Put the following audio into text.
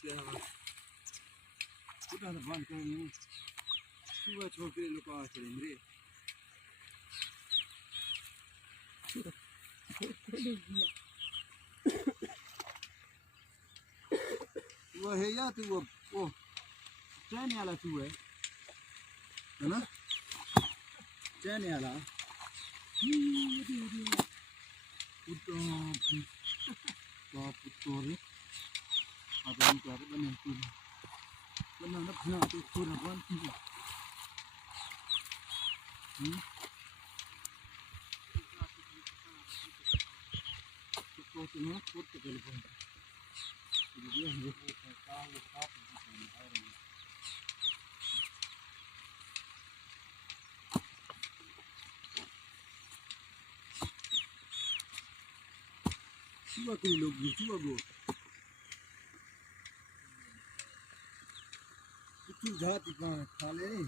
Udah depan kan ini. Coba छोटे लोग आ चले मेरे. वो है या तो वो चैन वाला तू है ना चैन वाला पुतो पुतो रे apa ini cara benar tu benar nak benar tu kurang kan tu tu tu ni put ke telefon dia ni tahu apa ni air cuba kau logi cuba go itu jahat ikan kali ni